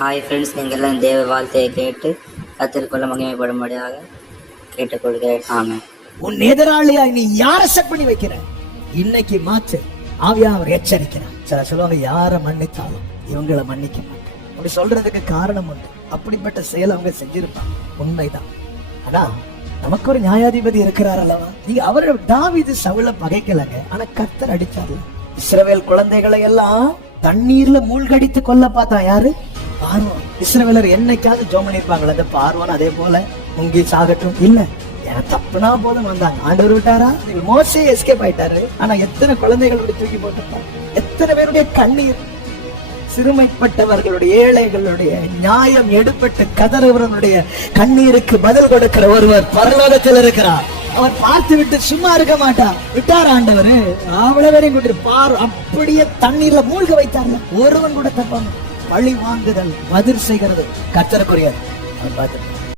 Hi friends, நீங்கள்லாம் தேவ வாழ்த்தையை கேட்டு கத்திற்குள்ள மகிமைப்படும்படியாக கேட்டுக்கொள்கிறேன். ஆமென். உன் எதிராளியா நீ யார செட் பண்ணி வைக்கிற? இன்னைக்கு மாற்று. ஆவியானவர் எச்சரிக்கிறார். சில சொல்லுவாங்க, யார மன்னித்தாலும் இவங்களை மன்னிக்க மாட்டேன். அப்படி சொல்றதுக்கு காரணம் உண்டு. அப்படிப்பட்ட செயல் அவங்க செஞ்சிருப்பாங்க, உண்மைதான். ஆனா நமக்கு ஒரு நியாயாதிபதி இருக்கிறார் அல்லவா? நீங்க அவரோட தாவீது சவுல பகைக்கலங்க, ஆனா கர்த்தர் அடிச்சாரு. இஸ்ரவேல் குழந்தைகளை எல்லாம் தண்ணீர்ல மூழ்கடித்து கொல்ல பார்த்தா யாரு? பார்வோன். இஸ்ரவேலர் என்னைக்காவது ஜெபம் பண்ணிருப்பாங்களா? அந்த பார்வோன் அதே போல முங்கி சாகட்டும் இல்ல, தப்புனா போதும் வந்தாங்க. ஆண்டவர் விட்டாரா? மோசே எஸ்கேப் ஆயிட்டாரு. ஆனா எத்தனை குழந்தைகளுடைய தூக்கி போட்டிருப்பாங்க, எத்தனை பேருடைய கண்ணீர், சிறுமைப்பட்டவர்களுடைய ஏழைகளுடைய நியாயம் எடுப்பட்டு கதறவர்களுடைய கண்ணீருக்கு பதில் கொடுக்கிற ஒருவர் பரலோகத்தில் இருக்கிறார். அவர் பார்த்து விட்டு சும்மா இருக்க மாட்டார். விட்டார் ஆண்டவர், அவ்வளவு பேரையும் கொண்டு பார் அப்படியே தண்ணீர்ல மூழ்க வைத்தார்ல. ஒருவன் கூட தப்பாங்க. பழி வாங்குதல், பதில் செய்கிறது கர்த்தருக்குரியது. அவர் பார்த்து